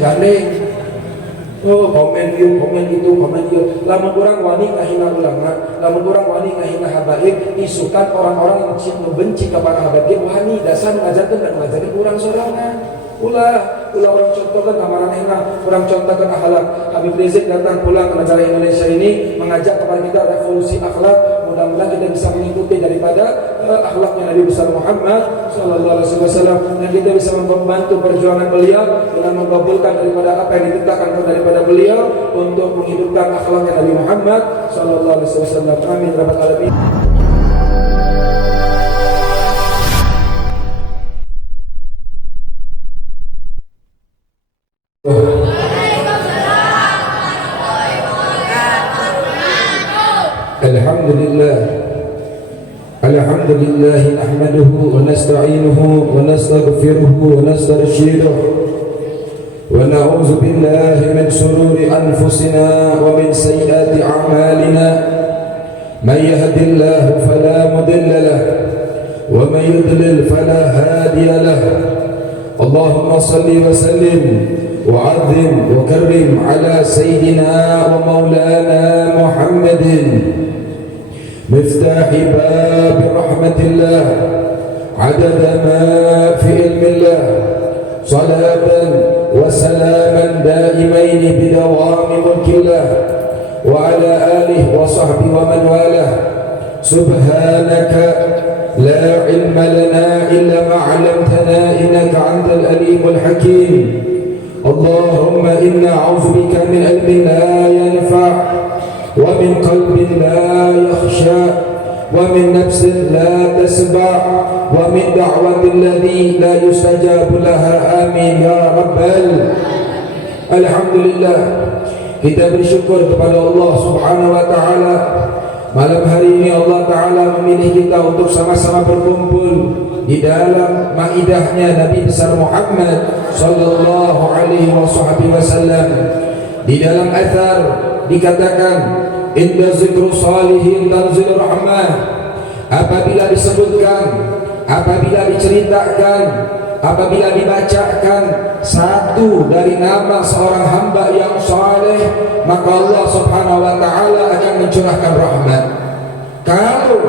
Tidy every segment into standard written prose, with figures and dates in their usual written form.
gandeng. Oh, komen itu, komen itu. Lamun urang wani ngahina ulama, lamun urang wani ngahina habaib, isukan orang-orang yang membenci kepada habaib ge wani dasar ngajarkeun dan ngajarkeun urang sorangan. Ulah orang contohkan amaranehna, orang contohkan akhlak. Habib Rizik datang pulang ke negara Indonesia ini mengajak kepada kita revolusi akhlak. Mudah-mudahan kita bisa mengikuti daripada akhlaknya Nabi besar Muhammad sallallahu alaihi wasallam, dan kita bisa membantu perjuangan beliau dengan mengabulkan daripada apa yang ditetapkan daripada beliau untuk menghidupkan akhlaknya Nabi Muhammad sallallahu alaihi wasallam. Amin ya rabbal alamin. Alhamdulillah nahmaduhu wa nasta'inuhu wa nastaghfiruhu wa nastarshiduh wa na'udzu billahi min shururi anfusina wa min sayyiati a'malina man yahdihillahu fala mudilla lahu wa man yudlil fala hadiya lahu. Allahumma shalli wa sallim wa 'azzim wa karrim ala sayyidina wa maulana Muhammadin مفتاح باب رحمة الله عدد ما في علم الله صلاة وسلاما دائمين بدوام ملك الله وعلى آله وصحبه ومن والاه. سبحانك لا علم لنا إلا ما علمتنا إنك أنت العليم الحكيم. اللهم إنا أعوذ بك من علم لا ينفع ومن قلب لا يخشى ومن نفس لا تسبع ومن دعوة الذي لا يستجاب لها. آمين ya Rabbal. Alhamdulillah, kita bersyukur kepada Allah Subhanahu wa taala. Malam hari ini Allah taala memilih kita untuk sama-sama berkumpul di dalam maidahnya Nabi besar Muhammad sallallahu alaihi wasallam. Di dalam athar dikatakan inda zikru salihin tanzil rahmah. Apabila disebutkan, apabila diceritakan, apabila dibacakan satu dari nama seorang hamba yang saleh, maka Allah subhanahu wa ta'ala akan mencurahkan rahmat. Kalau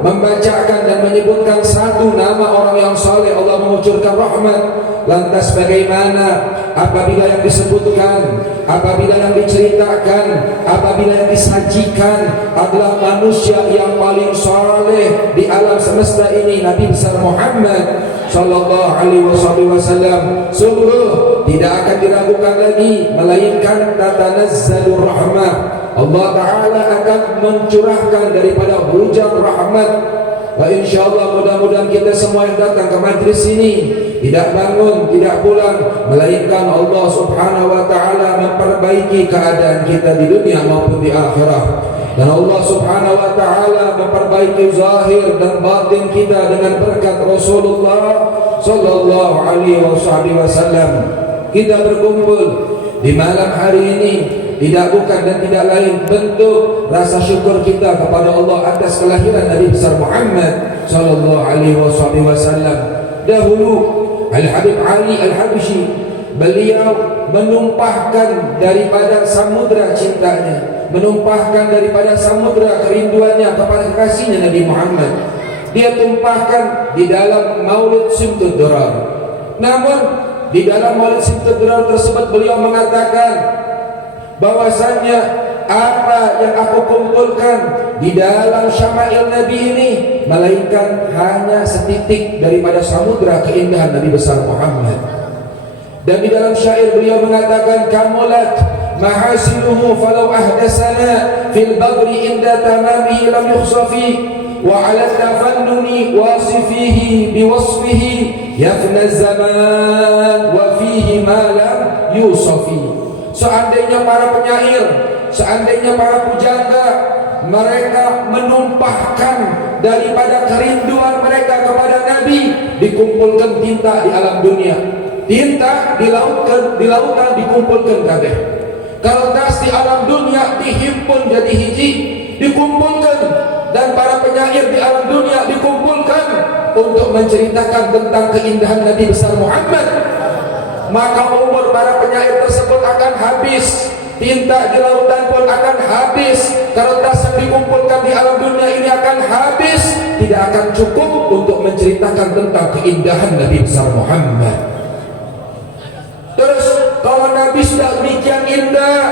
membacakan dan menyebutkan satu nama orang yang saleh, Allah mengucurkan rahmat. Lantas bagaimana apabila yang disebutkan, apabila yang diceritakan, apabila yang disajikan adalah manusia yang paling saleh di alam semesta ini, Nabi besar Muhammad sallallahu alaihi wasallam, sungguh tidak akan diragukan lagi melainkan tatanazzalur rahmah. Allah taala akan mencurahkan daripada hujan rahmat. Wa insyaallah mudah-mudahan kita semua yang datang ke majlis ini tidak bangun, tidak pulang, melainkan Allah subhanahu wa ta'ala memperbaiki keadaan kita di dunia maupun di akhirat. Dan Allah subhanahu wa ta'ala memperbaiki zahir dan batin kita dengan berkat Rasulullah sallallahu alaihi wasallam. Kita berkumpul di malam hari ini tidak bukan dan tidak lain bentuk rasa syukur kita kepada Allah atas kelahiran Nabi besar Muhammad sallallahu alaihi wasallam. Dahulu Al-Habib Ali Al-Habsyi, beliau menumpahkan daripada samudra cintanya, menumpahkan daripada samudra kerinduannya kepada kekasihnya Nabi Muhammad. Dia tumpahkan di dalam Maulid Simtud Durar. Namun di dalam Maulid Simtud Durar tersebut beliau mengatakan bahwasannya apa yang aku kumpulkan di dalam syama'il Nabi ini melainkan hanya setitik daripada samudra keindahan Nabi besar Muhammad. Dan di dalam syair beliau mengatakan kamulat mahasinuhu falau ahdasana fil bagri inda tamamihi lam yukhsafi wa ala tafannuni wasifihi biwasfihi yafna zaman wa fihi ma lam yusafi. Seandainya para penyair, seandainya para pujangga, mereka menumpahkan daripada kerinduan mereka kepada Nabi, dikumpulkan tinta di alam dunia, tinta di lautan dikumpulkan kabeh. Kertas di alam dunia dihimpun jadi hiji, dikumpulkan, dan para penyair di alam dunia dikumpulkan untuk menceritakan tentang keindahan Nabi besar Muhammad. maka umur para penyair tersebut akan habis. Tinta di lautan pun akan habis. Kertas yang dikumpulkan di alam dunia ini akan habis. Tidak akan cukup untuk menceritakan tentang keindahan Nabi besar Muhammad. Terus kalau Nabi sudah demikian indah,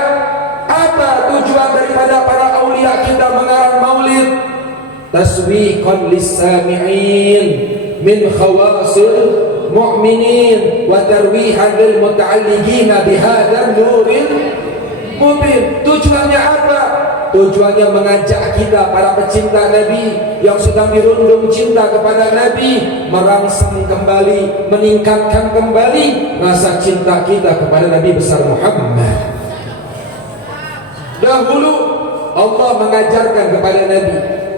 apa tujuan daripada para aulia kita mengarang maulid? Taswiqan lis-sami'in min khawasil mu'minin wa tarwihan lil muta'alliqina bihadzal nuril mubin. Tujuannya apa? Tujuannya mengajak kita para pecinta Nabi yang sedang dirundung cinta kepada Nabi, merangsang kembali, meningkatkan kembali rasa cinta kita kepada Nabi besar Muhammad. Dahulu Allah mengajarkan kepada Nabi,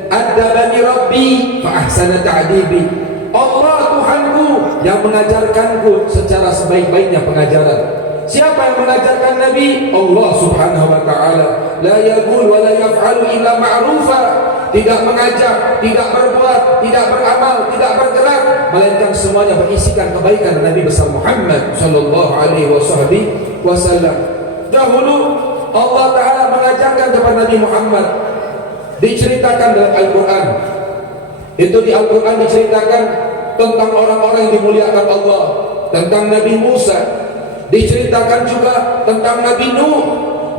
"Adabani Rabbi fa ahsana ta'dibi." Allah Tuhanku yang mengajarkanku secara sebaik-baiknya pengajaran. Siapa yang mengajarkan Nabi? Allah Subhanahu wa ta'ala. La yaqul wa la yaf'alu illa ma'rufa. Tidak mengajak, tidak berbuat, tidak beramal, tidak bergerak, melainkan semuanya berisikan kebaikan Nabi besar Muhammad sallallahu alaihi wasallam. Dahulu Allah Ta'ala mengajarkan kepada Nabi Muhammad, diceritakan dalam Al-Quran. Itu di Al-Quran diceritakan tentang orang-orang yang dimuliakan Allah, tentang Nabi Musa. Diceritakan juga tentang Nabi Nuh,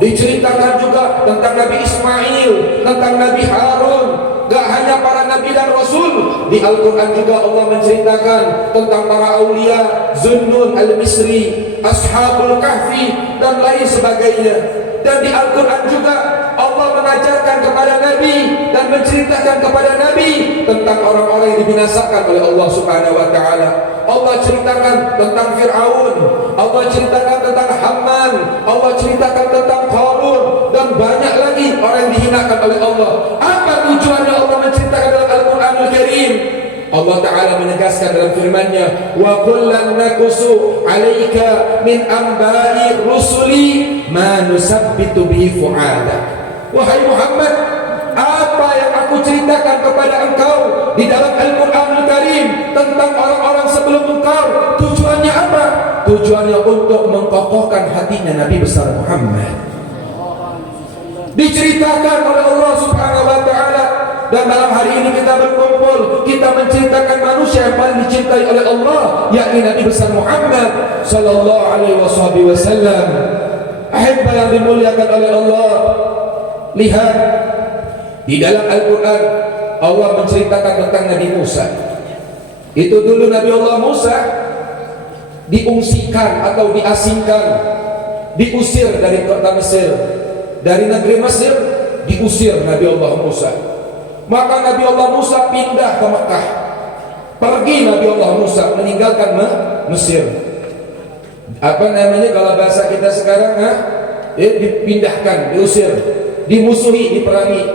diceritakan juga tentang Nabi Ismail, tentang Nabi Harun. Gak hanya para Nabi dan Rasul, di Al-Quran juga Allah menceritakan tentang para aulia, Zunnun al-Misri, Ashabul Kahfi, dan lain sebagainya. Dan di Al-Quran juga Allah mengajarkan kepada Nabi dan menceritakan kepada Nabi tentang orang-orang yang dibinasakan oleh Allah Subhanahu wa ta'ala. Allah ceritakan tentang Fir'aun, Allah ceritakan tentang Haman, Allah ceritakan tentang Qarun, dan banyak lagi orang yang dihinakan oleh Allah. Apa tujuannya Allah menceritakan dalam Al-Quranul Karim? Allah Ta'ala menegaskan dalam firman-Nya, "Wa kullan naqusu 'alaika min anba'i rusuli ma nusabbitu bihi fu'adak." Wahai Muhammad, apa yang aku ceritakan kepada engkau di dalam Al-Quranul Karim tentang orang-orang sebelum engkau, tujuannya apa? Tujuannya untuk mengkokohkan hatinya Nabi besar Muhammad. Diceritakan oleh Allah Subhanahu wa ta'ala. Dan dalam hari ini kita berkumpul, kita menceritakan manusia yang paling dicintai oleh Allah, yakni Nabi besar Muhammad sallallahu alaihi wasallam. Ahibbah yang dimuliakan oleh Allah, lihat di dalam Al-Quran Allah menceritakan tentang Nabi Musa. Itu dulu Nabi Allah Musa diungsikan atau diasingkan, diusir dari kota Mesir, dari negeri Mesir diusir Nabi Allah Musa. Maka Nabi Allah Musa pindah ke Mekah. Pergi Nabi Allah Musa meninggalkan Mesir. Apa namanya kalau bahasa kita sekarang, dipindahkan, diusir, dimusuhi, diperangi.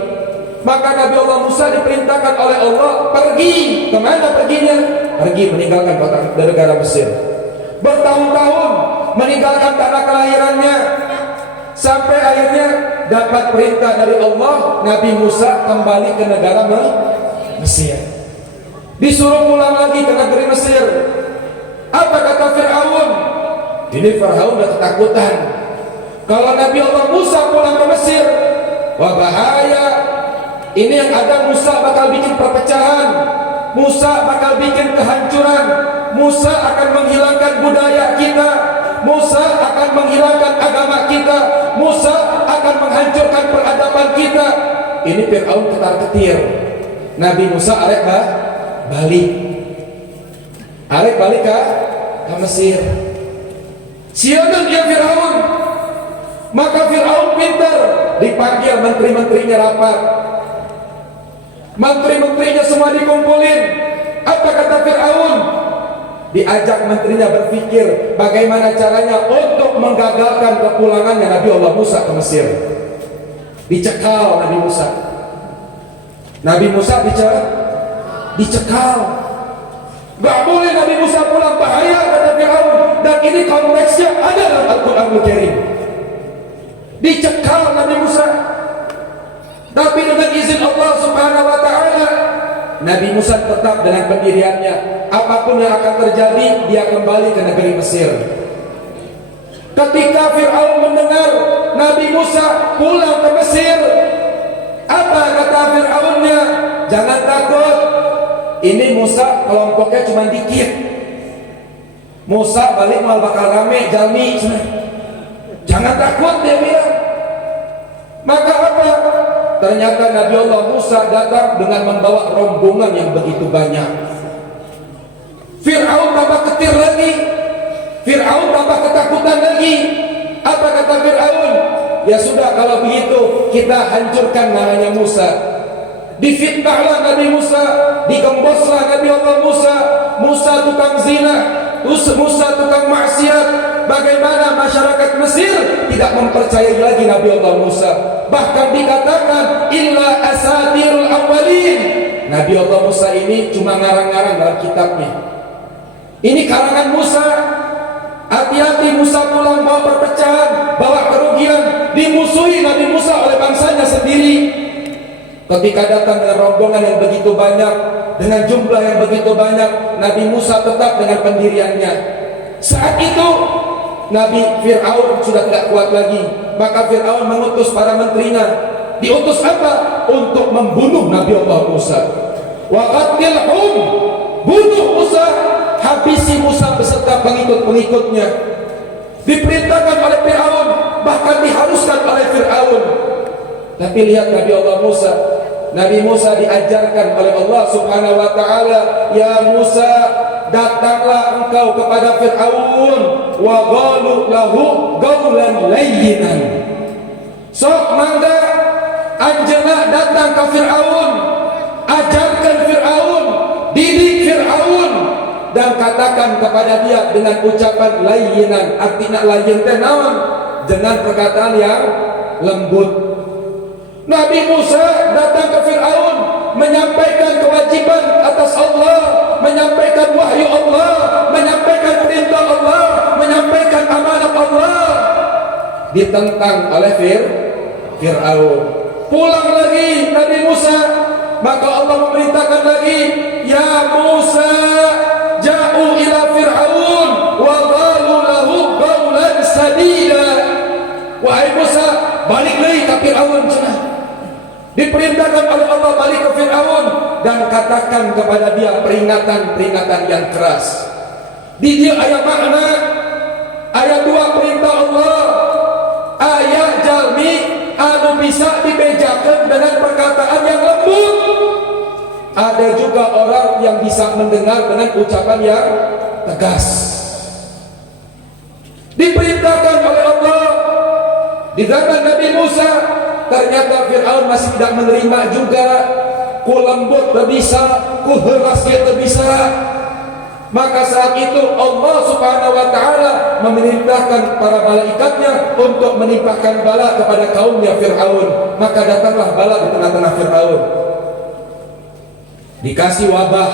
Maka Nabi Allah Musa diperintahkan oleh Allah pergi. Kemana perginya? Pergi meninggalkan kota negara Mesir. Bertahun-tahun meninggalkan tanah kelahirannya, sampai akhirnya dapat perintah dari Allah, Nabi Musa kembali ke negara Mesir. Disuruh pulang lagi ke negeri Mesir. Apa kata Fir'aun? Ini Fir'aun udah ketakutan. Kalau Nabi Allah Musa pulang ke Mesir, wah bahaya. Ini yang ada Musa bakal bikin perpecahan, Musa bakal bikin kehancuran, Musa akan menghilangkan budaya kita, Musa akan menghilangkan agama kita, Musa akan menghancurkan peradaban kita. Ini Fir'aun ketar-ketir. Nabi Musa arek balik ke Mesir. Sialan dia Fir'aun. Maka Fir'aun pintar, dipanggil menteri-menterinya rapat. Menteri-menterinya semua dikumpulin. Apa kata Fir'aun? Diajak menterinya berpikir bagaimana caranya untuk menggagalkan kepulangannya Nabi Allah Musa ke Mesir. Dicekal Nabi Musa. Nabi Musa dicekal. Gak boleh Nabi Musa pulang, bahaya kata Fir'aun. Dan ini konteksnya ada dalam Al-Quranul Karim. Dicekal Nabi Musa. Tapi dengan izin Allah Subhanahu wa ta'ala, Nabi Musa tetap dengan pendiriannya. Apapun yang akan terjadi, dia kembali ke negeri Mesir. Ketika Fir'aun mendengar Nabi Musa pulang ke Mesir, apa kata Fir'aunnya? Jangan takut, ini Musa kelompoknya cuma dikit. Musa balik mal bakal rame jalmi. Jangan takut, dia bilang. Maka apa? Ternyata Nabi Allah Musa datang dengan membawa rombongan yang begitu banyak. Fir'aun tambah ketir lagi, Fir'aun tambah ketakutan lagi. Apa kata Fir'aun? Ya sudah, kalau begitu kita hancurkan namanya Musa. Difitnahlah Nabi Musa, dikemboslah Nabi Allah Musa. Musa tukang zina, Musa tukang maksiat. Bagaimana masyarakat Mesir tidak mempercayai lagi Nabi Allah Musa? Bahkan dikatakan illa asatirul awwalin. Nabi Allah Musa ini cuma ngarang-ngarang dalam kitabnya. Ini karangan Musa. Hati-hati, Musa pulang bawa perpecahan, bawa kerugian, dimusuhi Nabi Musa oleh bangsanya sendiri. Ketika datang dengan rombongan yang begitu banyak, dengan jumlah yang begitu banyak, Nabi Musa tetap dengan pendiriannya. Saat itu Nabi Fir'aun sudah tidak kuat lagi. Maka Fir'aun mengutus para menterinya. Diutus apa? Untuk membunuh Nabi Allah Musa. Wa qatilhum, bunuh Musa, habisi Musa beserta pengikut-pengikutnya. Diperintahkan oleh Fir'aun, bahkan diharuskan oleh Fir'aun. Tapi lihat Nabi Allah Musa. Nabi Musa diajarkan oleh Allah Subhanahu wa taala, ya Musa, datanglah engkau kepada Fir'aun, wa qalu lahu qawlan layyinan. Sok mangga anjeunna datang ke Fir'aun, ajarkan Fir'aun, didik Fir'aun, dan katakan kepada dia dengan ucapan layyinan. Artinya layyin teh naon? Dengan perkataan yang lembut. Nabi Musa datang ke Fir'aun, menyampaikan kewajiban atas Allah, menyampaikan wahyu Allah, menyampaikan perintah Allah, menyampaikan amanat Allah. Ditentang oleh Fir'aun. Pulang lagi Nabi Musa, maka Allah memerintahkan lagi, ya Musa, ja'u ila Fir'aun wa qalu lahu qawlan sadida. Wahai Musa, balik lagi ke Fir'aun. Diperintahkan oleh Allah balik ke Fir'aun dan katakan kepada dia peringatan-peringatan yang keras. Di dia ayat makna, ayat 2 perintah Allah, ayat jalmi anu bisa dibejakan dengan perkataan yang lembut. Ada juga orang yang bisa mendengar dengan ucapan yang tegas. Diperintahkan oleh Allah di zaman Nabi Musa. Ternyata Fir'aun masih tidak menerima juga. Ku lembut tak bisa, ku heras dia tak bisa. Maka saat itu Allah Subhanahu wa ta'ala memerintahkan para malaikatnya untuk menimpakan bala kepada kaumnya Fir'aun. Maka datanglah bala di tengah-tengah Fir'aun. Dikasih wabah.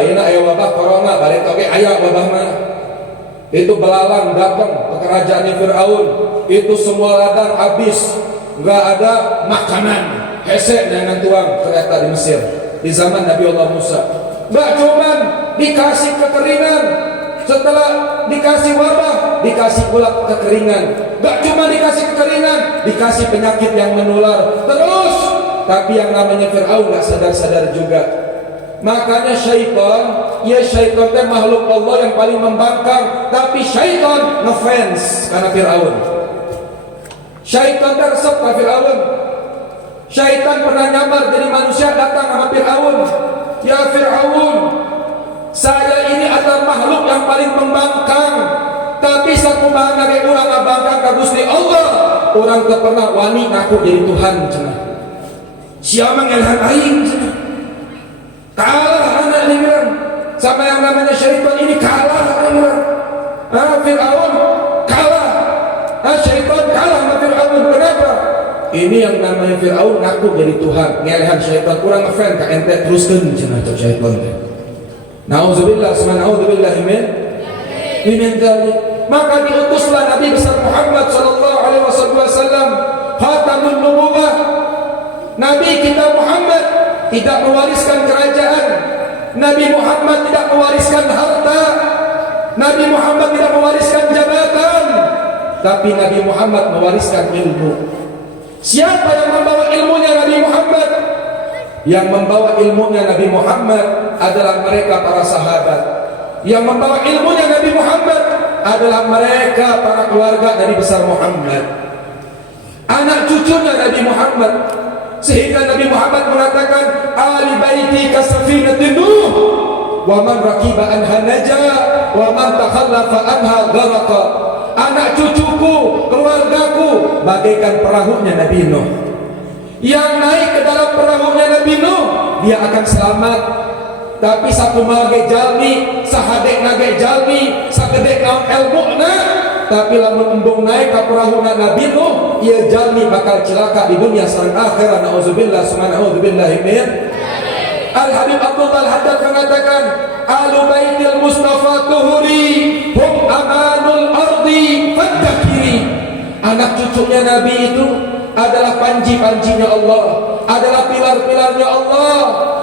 Ayeuna aya wabah corona, balik oke aya wabah mana? Itu belalang datang ke kerajaan Fir'aun. Itu semua ladang habis, nggak ada makanan. Hesek dengan tuang kereta di Mesir di zaman Nabi Allah Musa. Nggak cuman dikasih kekeringan, setelah dikasih wabah, dikasih pula kekeringan. Nggak cuma dikasih kekeringan, dikasih penyakit yang menular terus. Tapi yang namanya Fir'aun nggak sadar-sadar juga. Makanya syaitan, ya syaitan itu makhluk Allah yang paling membangkang. Tapi syaitan ngefans karena Fir'aun. Syaitan tersep ke Fir'aun. Syaitan pernah nyamar jadi manusia, datang sama Fir'aun. Ya Fir'aun, saya ini adalah makhluk yang paling membangkang. Tapi satu bangga kayak orang ngabangkang ke Gusti Allah. Orang tak pernah wani ngaku jadi Tuhan. Siapa ngelhan aing? Kalah anak ini bilang sama yang namanya syaitan ini, kalah anak. Fir'aun kalah. Syaitan kalah sama Fir'aun. Kenapa? Ini yang namanya Fir'aun ngaku jadi Tuhan, ngelehan syaitan. Kurang ngefan ka ente teruskeun cenah cok syaitan teh. Nauzubillah, subhanallah min dzalik. Maka diutuslah Nabi besar Muhammad sallallahu alaihi wasallam, khatamun nubuwah. Nabi kita Muhammad tidak mewariskan kerajaan. Nabi Muhammad tidak mewariskan harta. Nabi Muhammad tidak mewariskan jabatan, tapi Nabi Muhammad mewariskan ilmu. Siapa yang membawa ilmunya Nabi Muhammad? Yang membawa ilmunya Nabi Muhammad adalah mereka para sahabat. Yang membawa ilmunya Nabi Muhammad adalah mereka para keluarga Nabi besar Muhammad, anak cucunya Nabi Muhammad. Sehingga Nabi Muhammad mengatakan, Ali baiti kasafinatin Nuh, wa man rakiba anha naja, wa man takhallafa anha gharaqa. Anak cucuku, keluargaku bagaikan perahunya Nabi Nuh. Yang naik ke dalam perahunya Nabi Nuh, dia akan selamat. Tapi satu mage jalmi, sahadek nage jalmi, sagedek naon ilmuna, tapi lamun embung naik ke perahu Nabi Nuh, ia jalmi bakal celaka di dunia sareng akhirat. Nauzubillah summa nauzubillahi min. Al-Habib Abdullah Al-Haddad mengatakan, Alu baitil Mustafa tuhuri hum amanul ardi faddakiri. Anak cucunya Nabi itu adalah panji-panjinya Allah, adalah pilar-pilarnya Allah.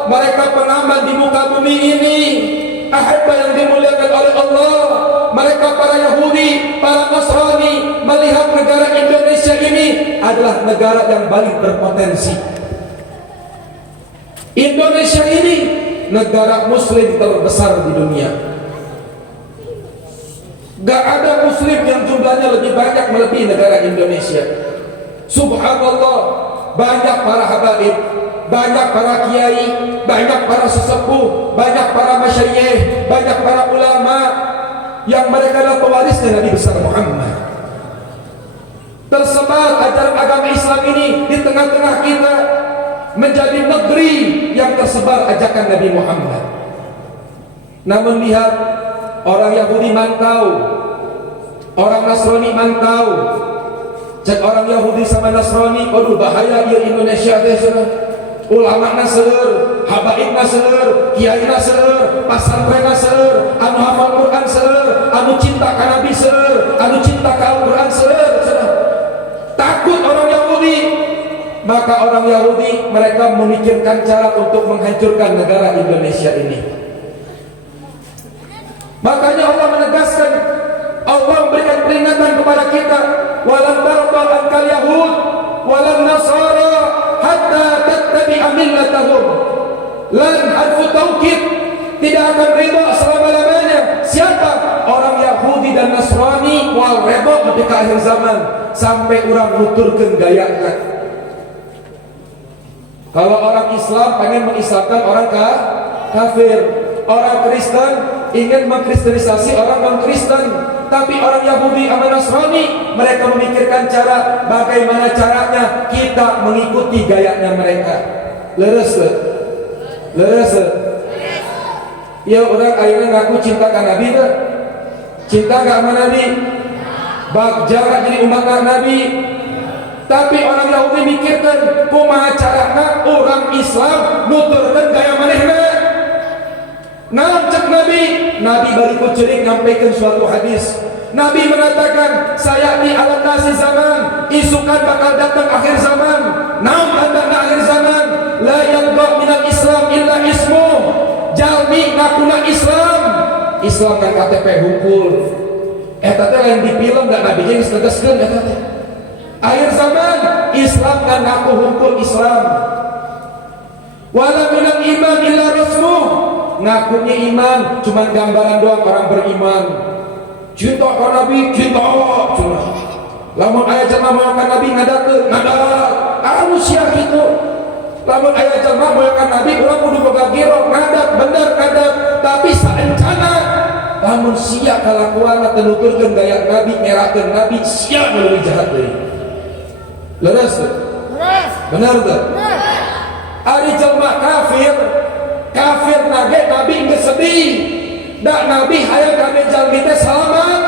Mereka pengaman di muka bumi ini, ahibah yang dimuliakan oleh Allah. Mereka para Yahudi, para Nasrani melihat negara Indonesia ini adalah negara yang paling berpotensi. Indonesia ini negara muslim terbesar di dunia. Gak ada muslim yang jumlahnya lebih banyak melebihi negara Indonesia. Subhanallah, banyak para habaib, banyak para kiai, banyak para sesepuh, banyak para masyayikh, banyak para ulama yang mereka adalah pewarisnya Nabi besar Muhammad. Tersebar ajaran agama Islam ini di tengah-tengah kita, menjadi negeri yang tersebar ajakan Nabi Muhammad. Namun lihat, orang Yahudi mantau, orang Nasrani mantau. Cek orang Yahudi sama Nasrani, aduh bahaya ya Indonesia teh sana. Ulama naseur, habaib naseur, kiai naseur, pasantren naseur, anu hafal Quran seur, anu cinta ka Nabi seur, anu cinta ka Al-Quran seur. Takut orang Yahudi. Maka orang Yahudi mereka memikirkan cara untuk menghancurkan negara Indonesia ini. Makanya Allah menegaskan, Allah memberikan peringatan kepada kita, walan tarda ankal yahud walan nasara hatta tattabi'a millatahum. Lan harfu taukid, tidak akan ridha selama-lamanya. Siapa? Orang Yahudi dan Nasrani wal ridha ketika akhir zaman, sampai orang nuturkeun gayana. Kalau orang Islam pengen mengislamkan orang kafir, orang Kristen ingin mengkristenisasi orang non-Kristen, tapi orang Yahudi sama Nasrani mereka memikirkan cara bagaimana caranya kita mengikuti gayanya mereka. Leres, leres. Ya orang akhirnya ngaku cinta ke Nabi tak? Cinta gak sama Nabi? Jarak jadi umat Nabi. Tapi orang Yahudi mikirkan kumaha carana orang Islam nuturkeun gaya manehna. Naon cek Nabi? Nabi bari kuceuring nyampaikan suatu hadis. Nabi mengatakan, sayati ala nasi zaman, isukan bakal datang akhir zaman. Naon tanda akhir zaman? La yabqa minal Islam illa ismu. Jalmi ngakuna Islam. Islam kan KTP hukul. Eta teh lain di film da Nabi geus tegaskeun eta teh. Akhir zaman Islam kan ngaku hukum Islam. Wala minal iman illa rasmuh. Ngakunya iman cuma gambaran doang orang beriman. Cinta ke Nabi, cinta. Lamun aya jalma moyokan Nabi ngadakeun, ngadat. Anu sia kitu. Lamun aya jalma moyokan Nabi urang kudu boga giro, ngadat, bener ngadat. Tapi saencana lamun sia kalakuanna teu nuturkeun gaya Nabi, ngerakeun Nabi, sia leuwih jahat deui. Leres, benar tak? Ari jelma kafir, kafir nage Nabi geus sedih. Dak Nabi hayang kami jalmi teh selamat.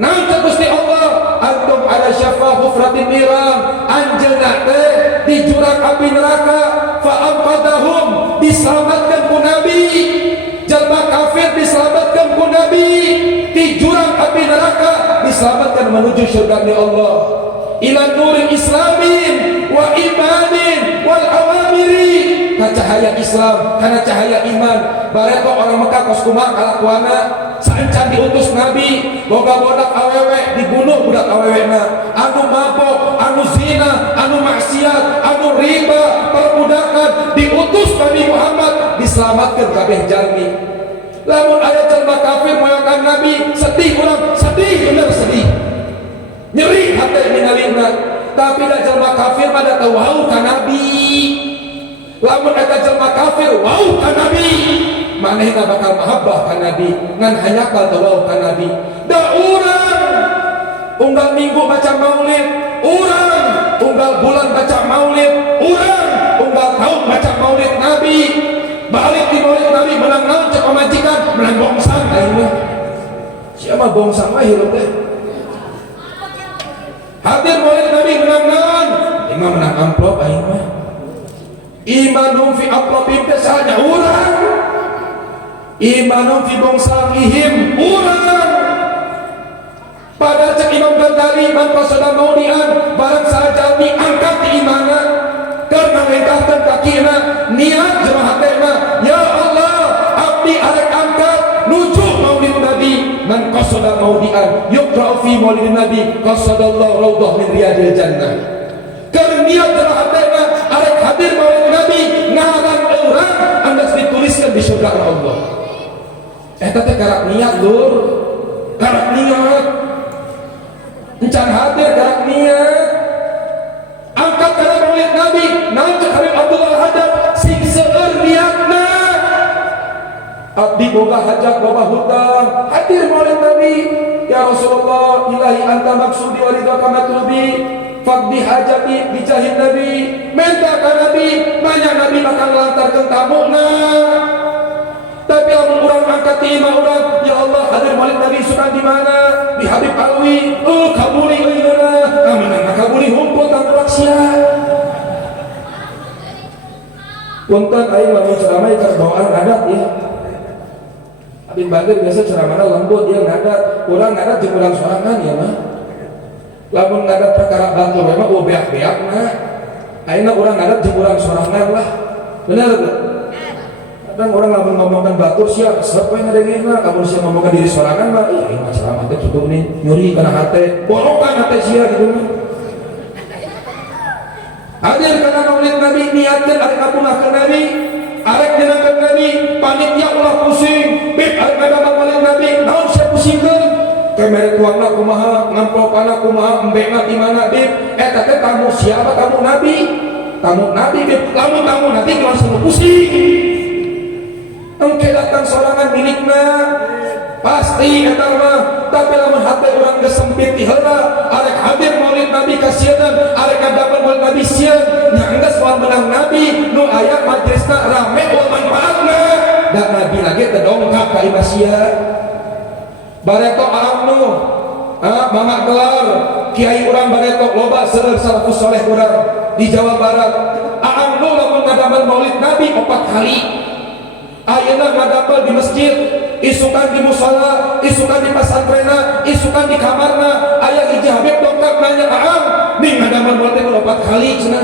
Naon teh Gusti Allah? Antum ala syafa hufratin niram, anjeunna teh di jurang api neraka, fa anqadahum, diselamatkan ku Nabi. Jelma kafir diselamatkan ku Nabi di jurang api neraka, diselamatkan menuju surga Allah. ila nurin islamin wa imanin wal awamiri, ka cahaya Islam kana cahaya iman. Bareto orang Mekah kos kumaha kalakuana sancan diutus Nabi boga bodak awewe dibunuh budak awewena, anu mabok, anu zina, anu maksiat, anu riba, perbudakan, diutus Nabi Muhammad diselamatkan kabeh jalmi. Lamun aya jelema kafir moyokan Nabi, sedih urang, sedih bener sedih, nyeri hati minalina. Tapi da jelema kafir mah da wau ka Nabi. Lamun eta jelema kafir wau ka Nabi, manehna bakal mahabbah ka Nabi, ngan hanyakal teu wau ka Nabi. Da urang unggal minggu baca maulid, urang unggal bulan baca maulid, urang unggal tahun baca maulid Nabi. Balik di maulid Nabi menang naon cek pamajikan, menang bongsang aing mah. Siapa bongsang mah hirup teh. Hadir maulid Nabi menang naon? Imam menang amplop aing mah. Imanum fi amplopim teh saja urang. Imanum fi bongsangihim urang. Pada cek Imam Ghazali man pasada maudian barang saja diangkat di imana karena ngengkahkeun kakina niat jeung hatena, ya Allah abdi arek angkat nuju maulid Nabi man qasada maudian yuqra fi maulid Nabi qasadallahu raudhah min riyadil jannah. Keur niat jeung hatena arek hadir maulid Nabi ngaran urang anggeus dituliskeun di surga Allah. Eta teh karak niat lur, karak niat encan hadir karak niat angkat kana maulid Nabi nancek Habib Abdullah Hadad sing seueur niatna abdi boga hajat boga hutang hadir maulid Nabi, ya Rasulullah ilahi anta maksudi wa ridha matlubi faqdi hajati bijahid Nabi, minta ka Nabi banyak Nabi bakal lantarkeun tamuna. Tapi lamun urang angkat ti imah urang, ya Allah hadir maulid Nabi suka di mana? Di Habib Alwi. Oh kabuli euy geuna. Amanna kabuli humpul tanggurak sia. Punten aing lamun ceramah keur bawaan adat ya. Habib Bagir biasa ceramahna lembut dia ngadat. Urang ngadat jeung urang sorangan ya mah. Lamun ngadat perkara batur mah beak-beakna. Ayeuna urang ngadat jeung urang sorangan lah. Bener teu? Kadang orang lamun ngomongkan batur sia serep we ngadengehna, kamu sia ngomongkan diri sorangan mah ih ieu mah ceramah teh kitu nih, nyuri kana hate, borokan hate sia kitu mah. Hadir kana maulid Nabi niatkeun arek ngapungahkeun Nabi, arek nyenengkeun Nabi, panitia ulah pusing, bib arek ngadamal maulid Nabi, naon sia pusingkeun? Kemere tuangna kumaha, ngamplopanna kumaha, embena di mana bib? Eta teh tamu siapa? Tamu Nabi. Tamu Nabi bib, lamun tamu Nabi langsung pusing. Engke datang sorangan milikna pasti eta mah, tapi lamun hate urang geus sempit ti heula arek hadir maulid Nabi kasieun arek ngadamal maulid Nabi sieun nya enggeus moal menang Nabi nu aya majlisna rame ul manfaatna da Nabi lagi teu dongkap ka imah sia. Bareto aamnu mama gelar kiai urang bareto loba seueur salafus saleh urang di Jawa Barat. Aamnu lamun ngadamal maulid Nabi 4 kali. Ayeuna ngadapel di masjid, isukan di musala, isukan di pasantrenna, isukan di kamarna. Aya hiji Habib dongkap nanya, "Aam, ning ngadamel maulid 4 kali cenah."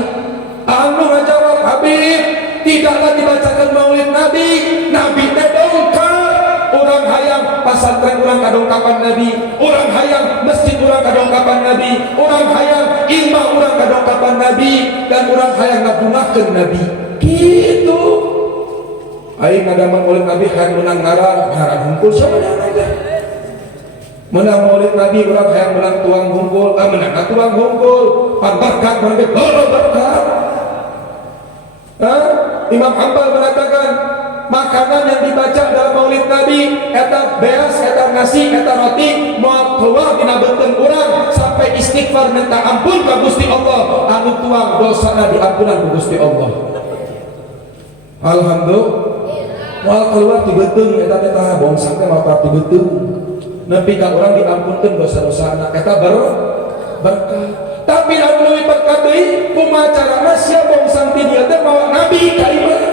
Aam nu ngajawab, "Habib, tidaklah dibacakan maulid Nabi, Nabi teh dongkap. Urang hayang pasantren urang kadongkapan Nabi, urang hayang masjid urang kadongkapan Nabi, urang hayang imam urang kadongkapan Nabi, dan urang hayang ngabungahkeun Nabi." Gitu. Aing ngadamal maulid Nabi hayang menang ngaran hungkul siapa yang ada menang maulid Nabi urang hayang menang tuang hungkul menang tuang hungkul pan berkat mangke berkat. Imam Hambal mengatakan makanan yang dibaca dalam maulid Nabi eta beas, eta nasi, eta roti moal keluar dina beuteung urang sampai istighfar minta ampun ka Gusti Allah, anu tuang dosana diampunan ku Gusti Allah. Alhamdulillah. Moal keluar ti beuteung eta teh tah bongsang teh moal ti beuteung nepi ka urang diampunkeun dosa-dosana eta berkah. Tapi lamun leuwih berkah deui kumaha carana sia bongsang ti dieu teh mawa Nabi ka imah.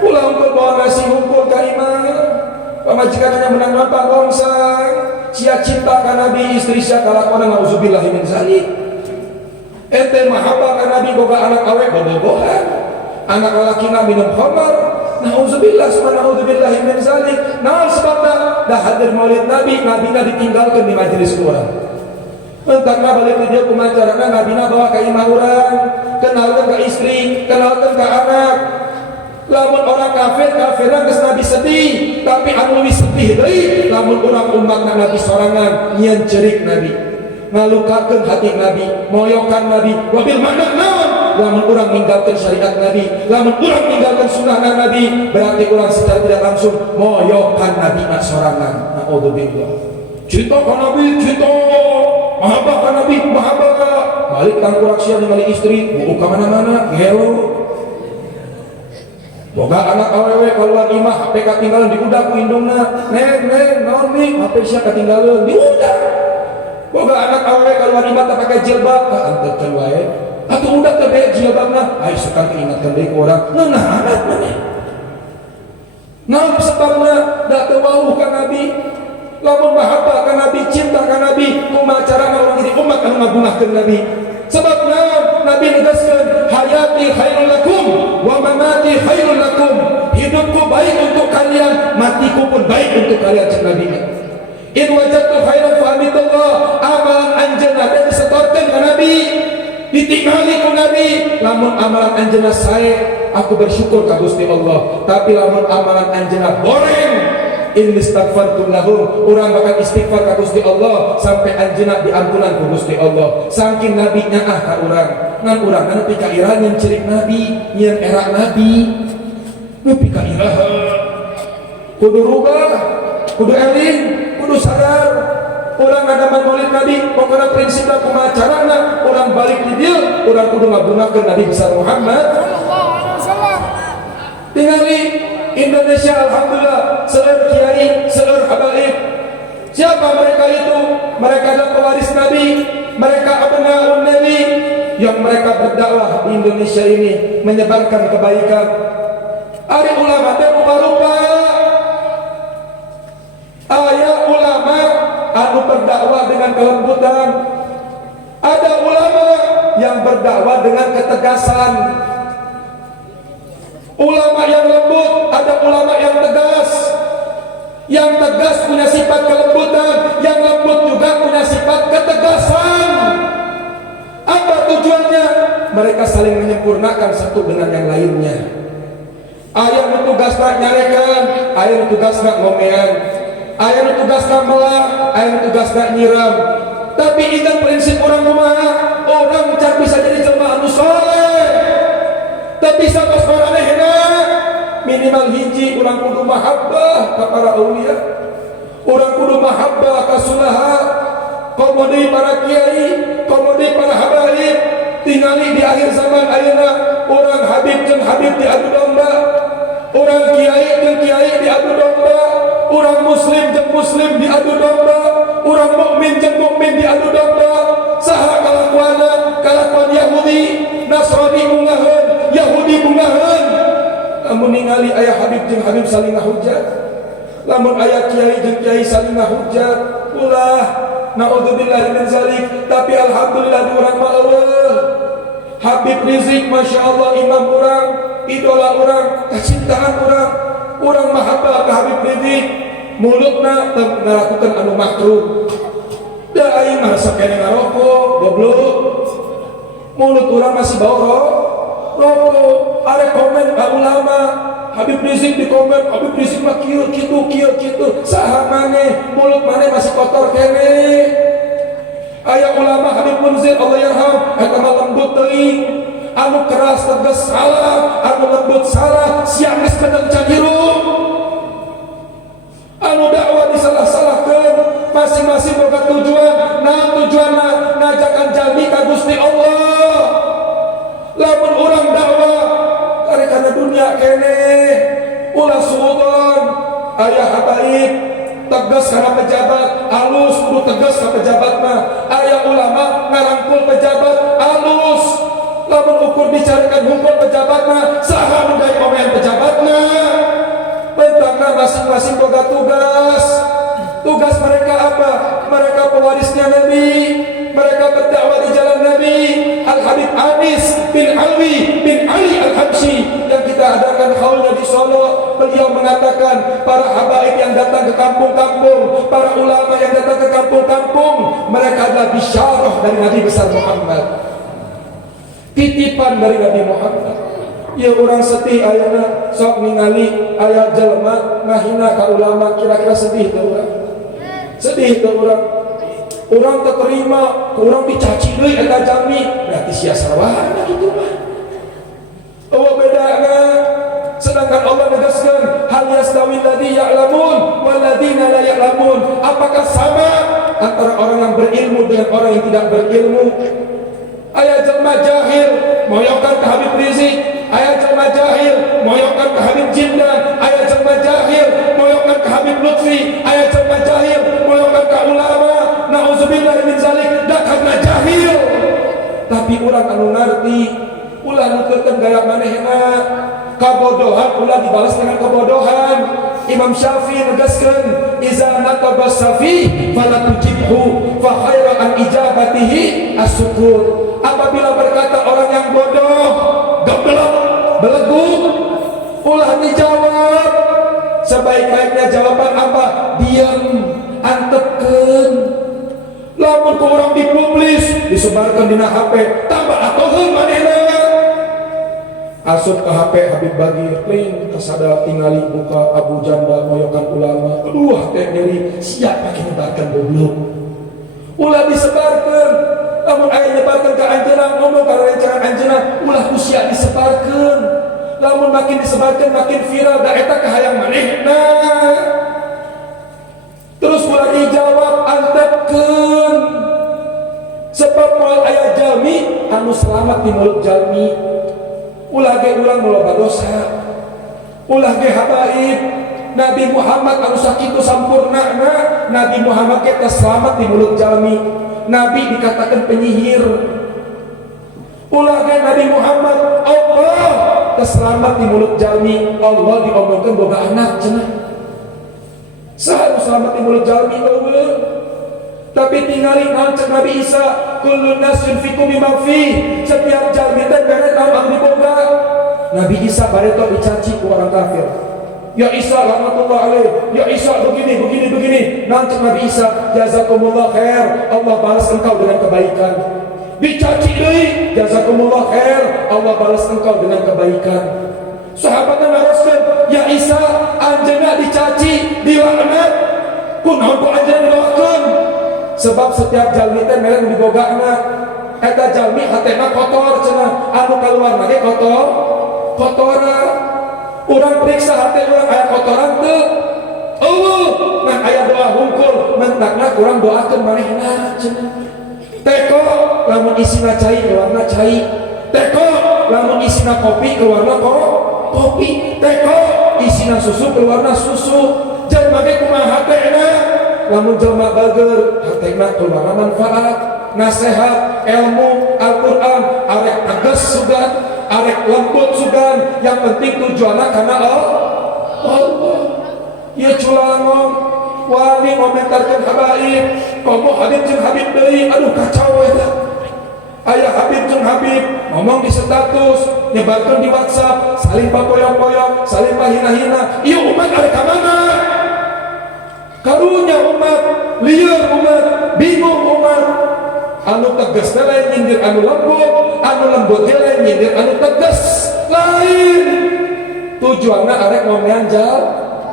Ulah unggul bawa nasi hunkul ka imah. Pamajikanna menang apa bongsang sia cinta ka Nabi istri sia kalakuan nauzubillahi min zalik. Ente mahabbah ka Nabi boga anak awek bobogohan, anak laki Nabi minum khamar, nauzubillah subhanallahi min zalik. Naon sebabna dah hadir maulid Nabi, Nabi ditinggalkeun di majelis urang. Entahna balik dia kumacarana Nabi bawa ka imah urang, kenalkeun ka istri, kenalkeun ka anak. Lamun orang kafirna geus Nabi sedih, tapi anu lebih sedih deui lamun urang umatna Nabi sorangan nyeun ceurik Nabi, ngalukakeun hati Nabi, moyokan Nabi. Wabil makna naon? Lamun urang ninggalkeun syariat Nabi, lamun urang ninggalkeun sunnah Nabi, berarti urang secara tidak langsung moyokan Nabi na sorangan. Naudzubillah. Cinta ka Nabi, cinta. Mahabbah ka Nabi, mahabbah. Balik tangkurak sia ningali istri, buka mana-mana, gelo. Boga anak awewe keluar imah HP katinggalan diudak ku indungna. Neng naon nih HP sia katinggalan diudak. Boga anak awewe keluar imah teh pake jilbab, anteukeun wae. Atuh udak teh bae jilbabna, ai suka diingatkeun deui ku urang. Nah anak maneh. Naon sebabna da teu wauh ka Nabi? Lamun mahabbah ka Nabi, cinta ka Nabi, kumaha carana urang jadi umat anu ngabungahkeun Nabi? Sebab Nabi negaskeun hayati khairul lakum wa mamati khairul lakum. Hidupku baik untuk kalian, matiku pun baik untuk kalian, cek Nabi. In wajadtu khairan fa hamidallah. Amalan anjeunna teh disetorkeun ka Nabi, ditingali ku Nabi. Lamun amalan anjeunna sae, aku bersyukur ka Gusti Allah. Tapi lamun amalan anjeunna goreng, in istighfartum lahum, urang bakal istighfar ka Gusti Allah sampai anjeunna diampunan ku Gusti Allah. Saking Nabi nyaah ka urang, ngan urang nepi ka iraha nyeun ceurik Nabi, nyeun era Nabi, nepi ka iraha. Kudu rubah, kudu eling, kudu sadar. Urang ngadaman maulid Nabi, pokona prinsipna kumaha carana urang balik di dieu, urang kudu ngabungakeun Nabi besar Muhammad sallallahu alaihi wasallam. Tingali Indonesia alhamdulillah seueur kiai, seueur habaib. Siapa mereka itu? Mereka adalah pewaris Nabi, mereka abnaun Nabi yang mereka berdakwah di Indonesia ini menyebarkan kebaikan. Ari ulama teh rupa-rupa. Aya ulama anu berdakwah dengan kelembutan. Ada ulama yang berdakwah dengan ketegasan. Ulama yang lembut, ada ulama yang tegas. Yang tegas punya sifat kelembutan, yang lembut juga punya sifat ketegasan. Apa tujuannya? Mereka saling menyempurnakan satu dengan yang lainnya. Aya nu tugasna nyarekan, aya nu tugasna ngomean, aya nu tugasna melah, aya nu tugasna nyiram. Tapi ingat prinsip orang kumaha, orang can bisa jadi jelema anu saleh. Tapi sampai sekarang minimal hiji urang kudu mahabbah ka para aulia, urang kudu mahabbah ka sunaha, komodi para kiai, komodi para habaib. Tingali di akhir zaman ayeuna urang habib jeung habib diadu domba, urang kiai jeung kiai diadu domba, urang muslim jeung muslim diadu domba, urang mukmin jeung mukmin diadu domba. Saha kalakuanna? Kalakuan Yahudi, Nasrani bungaheun, Yahudi bungaheun. Lamun ningali aya habib jeung habib saling ngahujat, lamun aya kiai jeung kiai saling ngahujat, ulah naudzubillahi min zalik. Tapi alhamdulillah di urang mah eueuh. Habib Rizik masyaallah imam urang, idola urang, kecintaan urang. Urang mahabbah ka Habib Rizik, mulutna teu ngalakukeun anu makruh. Da aing mah sakene ngarokok, goblok. Mulut urang masih bau rokok. Ada komen ka ulama, Habib Rizik di komen, Habib Rizik mah kieu kitu. Saha maneh, mulut maneh masih kotor kene. Aya ulama Habib Munzir Allah yarham, eta mah lembut teuing, anu keras tegas salah, anu lembut salah, siang geus kedeung cagiru. Anu dakwah disalah-salahkeun, masing-masing boga tujuan. Nah tujuanna ngajakan jalmi ka Gusti Allah. Lamun urang dakwah karena dunia kene ulah suudon, aya habaib tegas karena pejabat, alus kudu tegas ka pejabatna. Aya ulama ngarangkul pejabat, alus. Lamun ukur bicarakan hukum pejabatna, saha nu gawe komen pejabatna. Bentangna masing-masing boga tugas. Tugas mereka apa? Nabi, mereka berdakwah di jalan Nabi. Al-Habib Anis bin Alwi bin Ali Al-Habsyi yang kita adakan haulnya di Solo, beliau mengatakan para habaib yang datang ke kampung-kampung, para ulama yang datang ke kampung-kampung, mereka adalah bisyarah dari Nabi besar Muhammad, titipan dari Nabi Muhammad. Ya orang sedih ayana sok ningali aya jelema ngahina ka ulama, kira-kira sedih tuh orang. Sedih tuh orang. Orang terima, orang dicaci deui eta jalmi, berarti sia sarwana kitu mah. Oh bedana. Sedangkan Allah menegaskan hal yastawi alladzi ya'lamun wal ladzina la ya'lamun. Apakah sama antara orang yang berilmu dengan orang yang tidak berilmu? Aya jelma jahil moyokan ke Habib Rizik, aya jelma jahil moyokan ke Habib Jindan, aya jelma jahil moyokan ke Habib Lutfi, aya jelma jahil moyokan ke ulama. Nauzubillahi min zalik, da karena jahil. Tapi urang anu ngarti, ulah nuturkeun gaya manehna. Kabodohan ulah dibalas dengan kebodohan. Imam Syafi'i negaskeun, iza nataba safi fala tujibhu fa khairu an ijabatihi as-sukut. Apabila berkata orang yang bodoh, goblok, beleguk, ulah dijawab. Sebaik-baiknya jawaban apa? Diam, antepkeun. Lamun ku orang dipublis, disebarkan di HP, tambah atoheun manehna. Asup ke HP Habib Bagir, kling kasada tingali buka Abu Janda moyokan ulama. Aduh, hati nyeri, siap pakai nyebarkan goblok. Ulah disebarkan. Lamun aya nyebarkan ke anjeunna, ngomong ka rencangan anjeunna, ulah ku sia disebarkan. Lamun makin disebarkan makin viral, da eta kahayang manehna. Terus ulah dijawab, antepkeun. Sebab moal aya jalmi anu selamat di mulut jalmi. Ulah ge urang loba dosa. Ulah ge habaib. Nabi Muhammad anu sakitu sampurnana, Nabi Muhammad kita selamat di mulut jalmi. Nabi dikatakan penyihir. Ulah ge Nabi Muhammad Allah keselamat di mulut jalmi. Allah diomongkeun boga anak cenah. Saha selamat di mulut jalmi eueuh. Tapi tingali naon cek Nabi Isa, kullun nas yunfiqu bima fi. Setiap jalmi teh bere naon anu diboga. Nabi Isa bareto dicaci ku orang kafir. Ya Isa laknatullah alaih. Ya Isa begini. Naon cek Nabi Isa, jazakumullah khair. Allah balas engkau dengan kebaikan. Dicaci deui, jazakumullah khair. Allah balas engkau dengan kebaikan. Sahabatnya naraskeun, ya Isa anjeunna dicaci, dilaknat. Kunaon ku anjeunna didoakeun? Sebab setiap jalmi teh mere nu dibogana. Eta jalmi hatena kotor cenah, anu kaluar mah ge kotoran. Urang periksa hate urang aya kotoran teu? Ngan aya doa hungkul, mentakna urang doakeun manehna cenah. Teko lamun isina cai keluarna cai. Teko lamun isina kopi keluarna kopi. Teko isina susu keluarna susu. Jalma ge kumaha hatena? Lamun jalma bager, hatena keluarna manfaat, nasihat, ilmu, Al-Qur'an, arek tegas sugan, arek lembut sugan, yang penting tujuanna kana Allah. Ieu culangong wali ngomentarkeun habaib, komo Habib jeung Habib deui, aduh kacau eta. Aya Habib jeung Habib ngomong di status, nyebarkeun di WhatsApp, saling papoyok-poyok, saling pahina-hina. Ieu umat arek ka mana? Karunya umat, lieur umat, bingung umat. Anu tegas teh lain nyindir anu lembut, anu lembut teh lain nyindir anu tegas. Lain. Tujuanna arek ngomean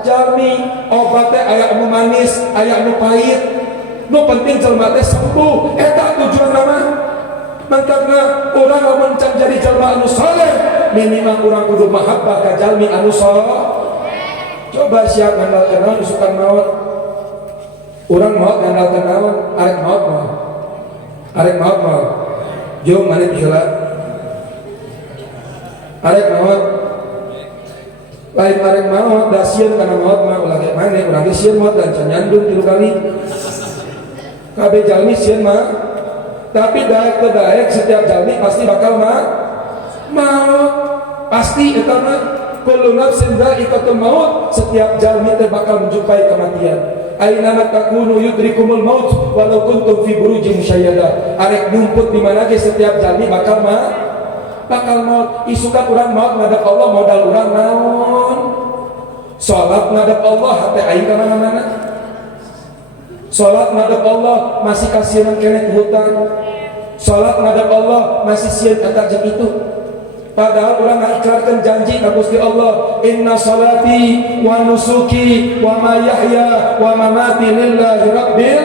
jalmi, obat teh aya anu manis, aya anu pahit. Nu penting jelema teh sembuh. Eta tujuanna mah. Mangkana urang lamun can jadi jelema anu saleh, minimal urang kudu mahabbah ka jalmi anu saleh. Coba siap ngandalkeun naon isukan maot. Urang maot ngandalkeun naon? Arek maot mah. Arek maot mah. Jom mari heula. Arek maot. Lain arek maot da sieun kana maot mah ulah ge mane urang ge sieun maot dan can nyandung 3 kali. Kabeh jalmi sieun mah. Tapi daek ke daek setiap jalmi pasti bakal maut. Pasti eta mah kullu nafsin dha'iqatul maut. Setiap jalmi teh bakal menjumpai kematian. Aina takunu yudrikumul maut walau kuntum fi burujin musyayyada. Arek nyumput di mana ge setiap jalmi bakal maut. Isukan urang maut ngadep Allah modal urang naon? Salat ngadep Allah hate aing ka mana-mana. Salat ngadep Allah masih kasihan kene hutang. Salat ngadep Allah masih sieun eta jeung itu. Padahal orang mengikrarkan janji ka Gusti Allah, inna salati wa nusuki wa mayahya wa mamati lillahi rabbil.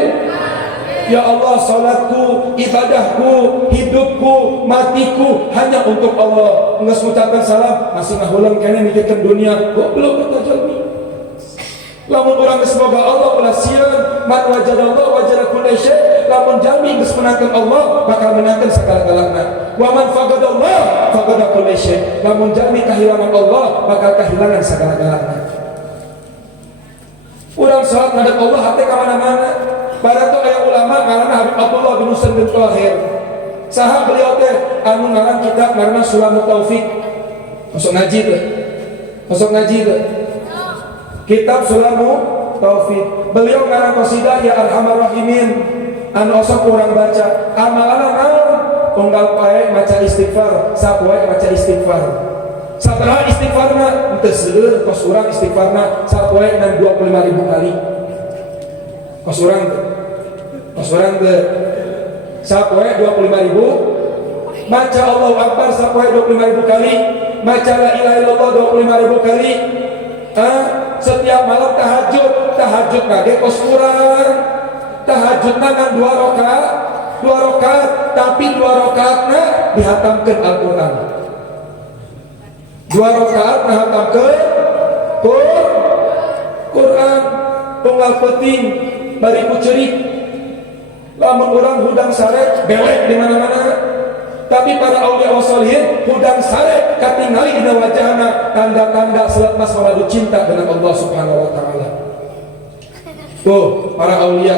Ya Allah, salatku, ibadahku, hidupku, matiku hanya untuk Allah. Geus ngucapkeun salam masih ngahulang kene mikirkeun dunia, goblok eta jalmi. Lamun urang geus boga Allah ulah sieun, man wajadallah wajada kulli syai'. Lamun jalmi geus menangkeun Allah, bakal menangkeun sagala-galana. Wa man faqadallah faqada kulli syai'. Lamun jalmi kahilangan Allah, bakal kahilangan sagala-galana. Urang salat ngadep Allah hate ka mana-mana. Barato aya ulama ngaranna Habib Abdullah bin Husain bin Thahir. Saha beliau teh anu ngaran kitab ngaranna Sulamut Taufik. Masuk ngaji teh. Kitab Sulamut Taufik. Beliau ngaran qasidah ya Arhamar Rahimin. Anu osok urang baca. Amalana naon? Unggal pae maca istighfar, sapoe maca istighfar. Sabaraha istighfarna? Teu seueur kos urang istighfarna sapoe ngan 25.000 kali. Kos urang teh sapoe 25.000. Baca Allahu Akbar sapoe 25.000 kali. Baca la ilaha illallah 25.000 kali. Setiap malam tahajud kage kos urang. Tahajudna ngan 2 rakaat, tapi 2 rakaatna dihatamkeun Al-Qur'an. 2 rakaat dihatamkeun Qur'an. Tunggal penting bari ku ceurik. Lamun urang hudang sare belek di mana-mana. Tapi para aulia wassalihin hudang sare katingali dina wajahna tanda-tanda selepas mengadu cinta dengan Allah Subhanahu wa taala. Tuh, para aulia.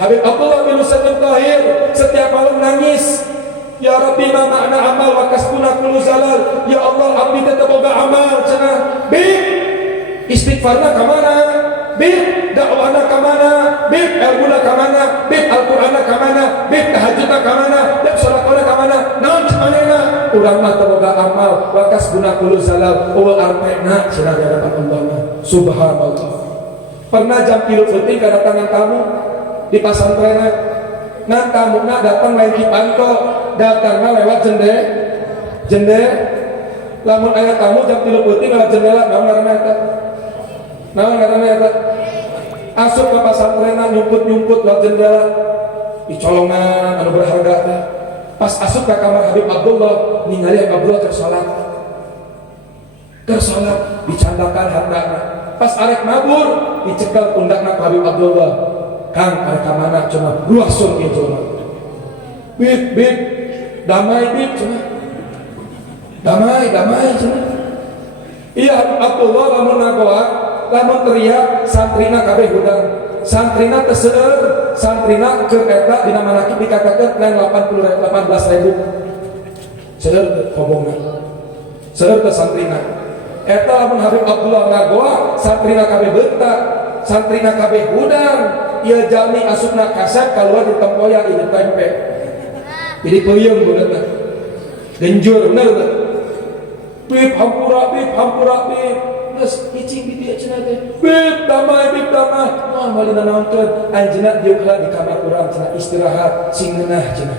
Habib Abdullah bin Husain bin Thahir setiap malam nangis. Ya Rabbi ma ma'na amal wa kasbuna kullu zalal. Ya Allah, abdi teh boga amal cenah. Bib istighfarna ka mana? Bib dakwahna ka mana? Bib ilmuna ka mana? Bib Al-Qur'anna ka mana? Bib tahajudna ka mana? Bib salatna ka mana? Naon cenah? Urang mah teu boga amal wa kasbuna kullu zalal. Eueuh artena cenah di hadapan Allah. Subhanallah. Pernah jam 3 penting kedatangan tamu di pasantren. Nah tamuna datang lain di panto, datangnya lewat jendela. Lamun aya tamu jam 3 penting lewat jendela, naon ngaranna eta? Asup ka pasantren nyumput lewat jendela. Dicolongan anu berharga teh. Pas asup ka kamar Habib Abdullah, ningali Habib Abdullah keur salat. Dicandakan handakna. Pas arek mabur, dicekel pundakna ka Habib Abdullah. Kang arek ka mana cenah? Luasun kitu mah. Bib, damai bib cenah. Damai cenah. Iya Abdullah lamun ngagoa, lamun teriak santrina kabeh hudang. Santrina teu seueur, santrina keur eta dina manakib dikatakeun lain 18.000. Seueur teu hobongna. Seueur teu santrina. Eta lamun Habib Abdullah ngagoa, santrina kabeh beuntak, santrina kabeh hudang. Ia jalmi asupna kasar keluar di tempoyak di tempe. Jadi peuyeum beunetna. Genjur bener teh. Bib hampura bib. Geus cicing di dieu cenah teh. Bib damai. Mah malina naonkeun anjeunna dieu heula di kamar urang cenah istirahat sing ngeunah cenah.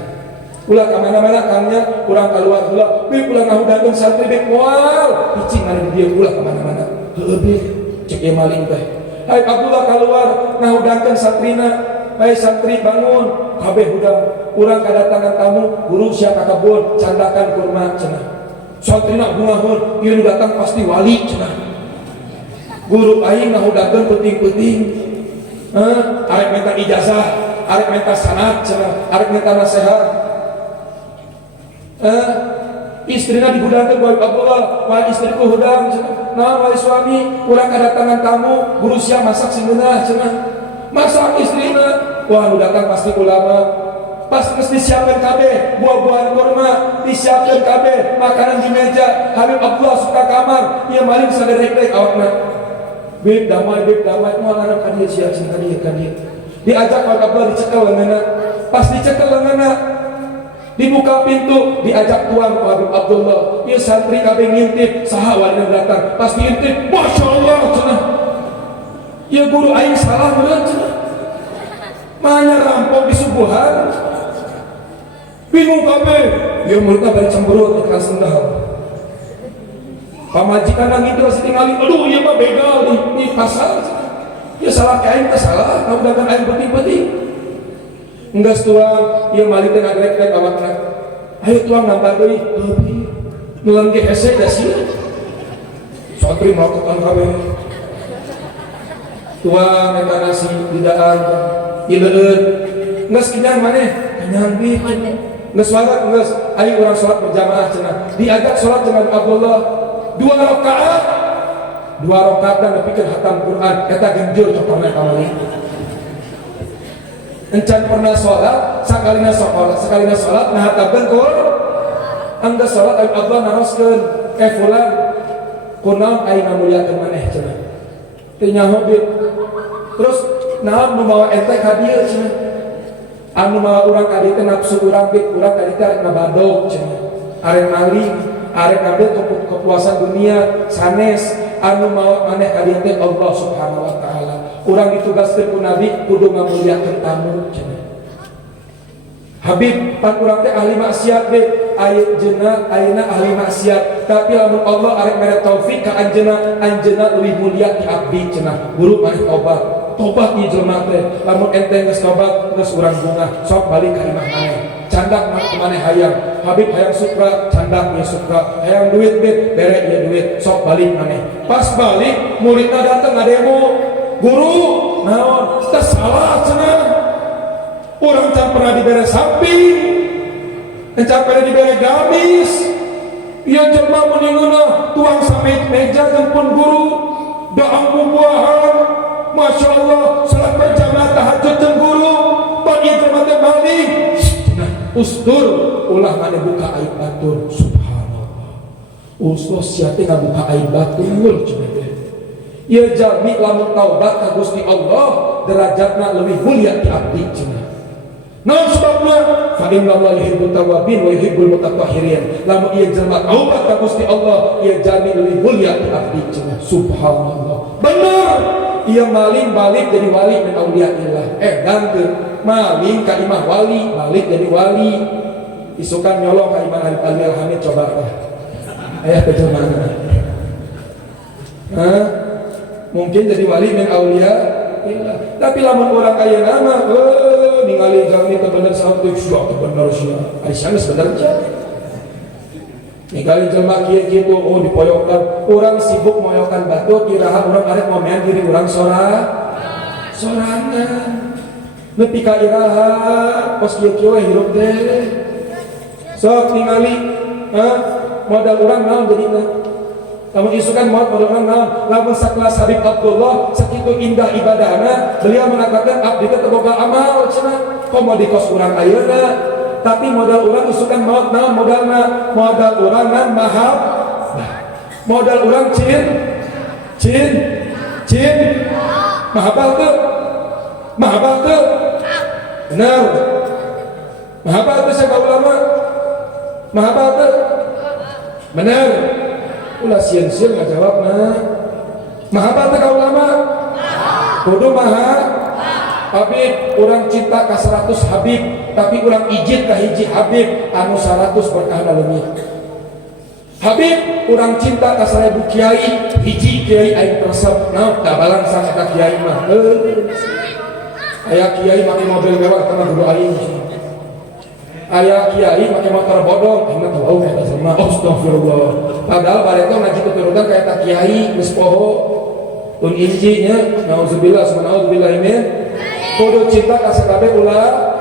Ulah ka mana-mana kangnya urang keluar heula. Bib ulah ngahudangkeun santri bib moal. Cicing anu di dieu ulah ka mana-mana. Heueuh bib cek ieu maling teh. Hai Abdullah keluar ngahudangkeun santrina. Hai santri bangun, kabeh hudang. Urang kedatangan tamu, guru sia ka kebun, candakan kurma cenah. Santrina bungaheun, ieu nu datang pasti wali cenah. Guru aing ngahudangkeun penting-penting. Arek minta ijazah, arek minta sanad cenah, arek minta nasihat. Istrina dihudangkeun ku Abdullah, wah istriku hudang cenah. Nah, wali suami, urang kedatangan tamu, guru sia masak sing geunah cenah. Masak istrina, wah nu datang pasti ulama. Pas geus disiapkeun kabeh buah-buahan kurma, disiapkeun kabeh makanan di meja. Habib Abdullah suka kamar, ieu maling saderek-derek awakna. bib damai malah kan dia sia kan dia diajak Pak Abdullah dicekel lenganna, pas dicekel lenganna dibuka pintu, diajak tuang Pak Habib Abdullah, ieu santri kabeh ngintip saha walina datang, pas diintip Masya Allah cenah ieu guru aing salah meureun cenah manya rampok di subuhan bingung kabeh ieu muridna bari cemberut ka sendal pamajikan nang itu masih tinggalin, aduh iya mah begal di pasar ya salah kain ke salah, kamu datang air penting-penting enggak tuang, iya malik tengah grek-grek awakna ayo tuang nambah doi, ngelang ke hese dah sih santri melakukan kabeh tuang eta nasi didaan ileun geus kenyang maneh kenyang bi geus salat geus ayo urang salat berjamaah cenah diajak salat dengan Abdullah 2 rakaat dan nepikeun hatam Quran eta genjur pernah kawali encan pernah salat sakalina salat nah hatamkeun Quran angga salat Allah naroskeun fulan kunaon ayeuna muliakeun maneh cenah teu nyaho bi terus naon nu mawa ente ka dieu cenah anu mawa urang ka dieu teh nafsu urang bi urang ka dieu teh arek ngabadog cenah arek maling arek ngambil kepuasan dunia sanes anu mawa maneh ka dieu teh Allah Subhanahu wa taala urang ditugaskeun ku nabi kudu ngamuliakeun tamu cenah Habib pan urang teh ahli maksiat be ayeuna ahli maksiat tapi lamun Allah arek mere taufik ka anjeunna leuwih mulia ti abdi cenah guru maneh tobat ieu jelema teh lamun ente geus tobat geus urang bungah sok balik ka imah maneh candak maneh hayang Habib hayang sukra candak ieu sukra hayang duit be bere ieu duit sok balik maneh pas balik muridna datang ngademo guru naon teh salah cenah urang can pernah dibere samping can pernah dibere gamis ieu jelema meningeuna tuang sampai meja jeung pun guru daang bubuahan Masya Allah salat berjamaah tahajud jeung guru pan ieu jelema teh balik ustur ulah maneh buka aib batur subhanallah ustos sia teh ngabuka aib batur cenah teh ieu jalmi lamun taubat ka Gusti Allah derajatna leuwih mulia ti abdi cenah naon sebabna fa innallaha yuhibbut tawwabin wa yuhibbul mutatahhirin lamun ieu jelema taubat ka Gusti Allah ieu jalmi leuwih mulia ti abdi cenah subhanallah bener ieu maling balik jadi wali min auliyaillah ganteun maling ka imah wali balik jadi wali isukan nyolong ka imah Ali Alhamid coba tah aya teh mana mungkin jadi wali min auliya tapi lamun orang kaya nama ningali jalmi teh bener saeutik syok teh bener sia ari sanes bener aja ningali jelema kieu-kieu dipoyokan urang sibuk moyokan batu kiraha urang arek momean diri urang sorangan nepi ka iraha pos kieu-kieu hirup teh sok ningali modal urang naon jadina lamun isukan modal urang naon lamun sakelas Habib Abdullah sakitu indah ibadahna beliau mengatakan abdi teh teu boga amal cenah komo di kos urang ayeuna tapi modal urang isukan maot naon modalna modal urang nan mahab modal urang cin mahabal teu benar mahabal teu saga ulama mahabal teu benar ulah sieun-sieun ngajawab mahabal teu ka ulama kudu Habib urang cinta ka 100 Habib tapi urang ijin ka hiji Habib anu 100 berkahna leungit Habib urang cinta ka 1000 kiai hiji kiai aing resep naon da balangsang eta kiai mah aya kiai make mobil mewah kana guru aing aya kiai make motor bodong aing mah tahu eta sama astagfirullah padahal bareto ngaji keturunan ka eta kiai geus poho tun injinya nauzubillah subhanallah min kudu cinta ka sakabeh ulah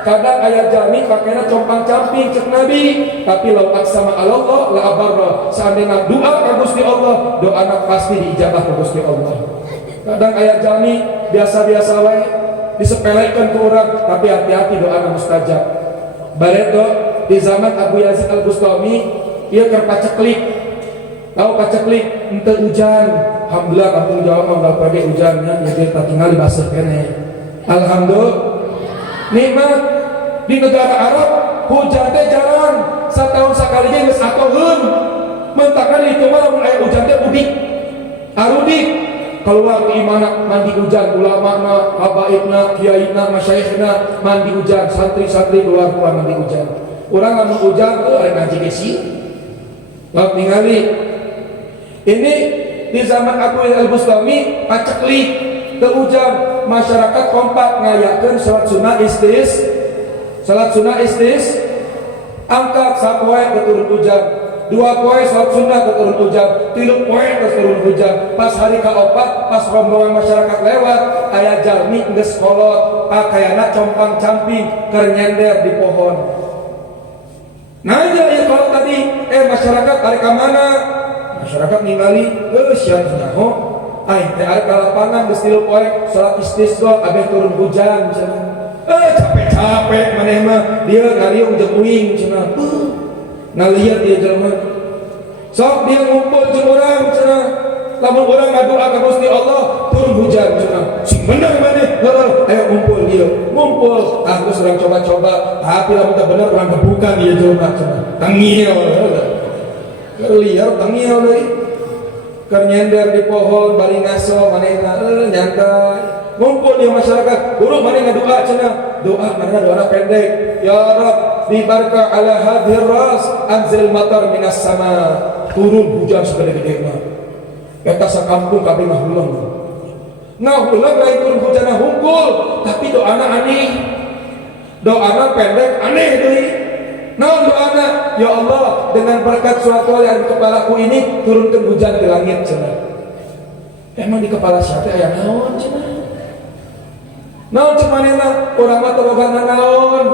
kadang aya jami pakena compang-camping cek Nabi tapi law aqsama Allah la abarra seandainya doa ka Gusti Allah doana pasti diijabah ka Gusti Allah kadang aya jami biasa-biasa wae disepelekeun ku urang tapi hati-hati doana mustajab bareto di zaman Abu Yazid Al-Bustami ieu keur paceklik Tahu paceklik ente hujan, alhamdulillah kampung Jawa mah pagi hujannya, jadi tak tinggal basah kene. Alhamdulillah, nikmat. Di negara Arab hujan teh jarang, setahun sekali geus atoheun. Mentakan itu mah mun aya hujan teh udik, arudik. Keluar ke imana mandi hujan, ulama-na, habaibna, kiaina, masyayikhna mandi hujan, santri-santri keluar mandi hujan. Urang lamun hujan teh ari ngaji ge sih. Lalu ningali ini di zaman Abu Al-Bustami paceklik teu hujan, masyarakat kompak ngayakeun salat sunah istis, angkat sapoe turun hujan, 2 poe salat sunnah turun hujan, 3 poe turun hujan. Pas hari kaopat, pas rombongan masyarakat lewat, aya jalmi geus kolot, pakaianna compang-camping keur nyender di pohon. Nanya ya kalau tadi masyarakat ari ka mana? Masyarakat ningali sian nyaho aing teh ari ka lapangan geus 3 poe salat istisqa abeh turun hujan cenah. Capek-capek maneh mah dia ngariung jeung uing cenah. Ngalieur dia jelema. Sok dia ngumpul jeung urang cenah. Lamun urang ngadoa ka Gusti Allah turun hujan cenah. Sing bener maneh. Ayo ngumpul dia. Ngumpul. Geus urang coba-coba, tapi lamun teu bener urang kebukan dia coba cenah. Tangil. Liar tangil deui. Keur nyender di pohon bari ngaso manehna nyantai. Ngumpul di masyarakat, buruk mana ngadoa cenah. Doa mana doa pendek. Ya Rabb, bi baraka ala hadhir ras anzil matar minas sama. Turun hujan segede-gede mah. Eta sakampung kabeh mah huleung. Ngahuleung lain turun hujanna hungkul, tapi doana aneh. Doana pendek aneh deui. Naon doana? Ya Allah, dengan berkat suatu yang di kepalaku ini turunkan hujan di langit cenah. Emang di kepala siapa aya naon cenah? Naon cek manehna urang mah teu boga naon.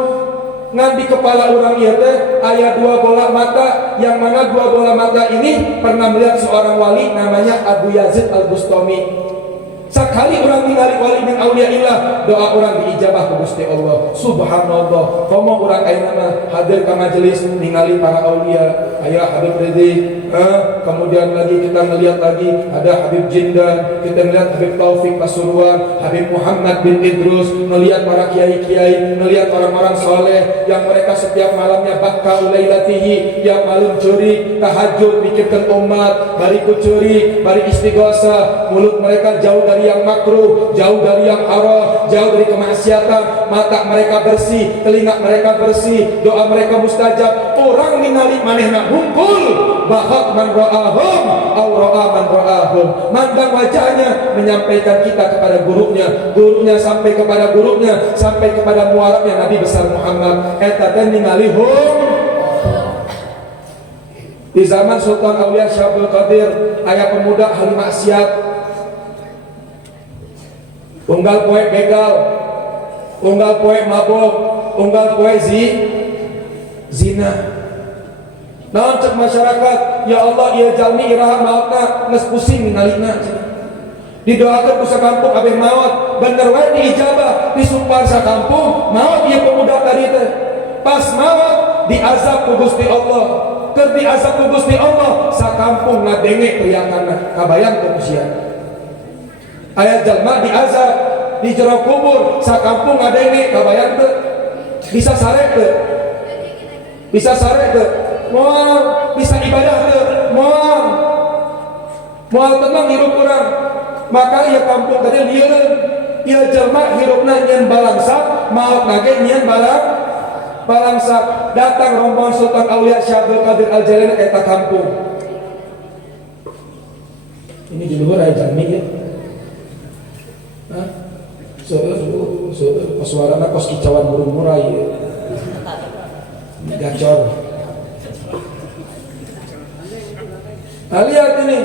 Ngan di kepala urang ieu teh aya 2 bola mata, yang mana 2 bola mata ini pernah melihat seorang wali namanya Abu Yazid Al-Bustami. Sakali urang ningali wali min auliyaillah, doa urang diijabah ku Gusti Allah. Subhanallah. Komo urang ayeuna mah hadir ka majelis ningali para aulia, aya Habib Ridzi, kemudian lagi kita ngelihat lagi ada Habib Jindan, kita ngelihat Habib Taufik Pasuruan, Habib Muhammad bin Idrus, ngelihat para kiai-kiai, ngelihat orang-orang soleh yang mereka setiap malamnya bakka lailatihi, yang malam curi tahajud mikirkan umat, bari kucuri, bari istighosah, mulut mereka jauh dari yang makruh, jauh dari yang haram, jauh dari kemaksiatan, mata mereka bersih, telinga mereka bersih, doa mereka mustajab. Orang ningali manehna hungkul, bahak man ra'ahum aw ra'a man ra'ahum. Mandang wajahnya menyampaikan kita kepada gurunya, gurunya sampai kepada gurunya, sampai kepada muarabnya Nabi besar Muhammad. Eta teh ningali hum. Di zaman Sultan Aulia Syekh Abdul Qadir aya pemuda ahli maksiat. Unggal poe begal, unggal poe mabok, unggal poe zina. Naon cek masyarakat, ya Allah ieu jalmi iraha maotna geus pusing ningalina. Didoakeun ku sakampung abeh maot, bener wae diijabah, disumpah sakampung, maot ieu pemuda tadi teh. Pas maot diazab ku Gusti Allah. Keur diazab ku Gusti Allah, sakampung ngadenge teriakanna. Kabayang teu sia. Aya jalma diazab di jero kubur, sakampung ngadenge, kabayang teu? Bisa sare teu? Bisa sare teu? Moal bisa ibadah teu? Moal tenang hirup urang. Maka ieu kampung tadi lieureun. Ieu jalma hirupna nyeun balangsak, maotna ge nyeun balangsak. Datang rombongan Sultan Aulia Syekh Abdul Qadir Al-Jailani eta kampung. Ini di luar aya jalmi ieu. Suarana kos kicauan burung murai gacor. Lihat ini,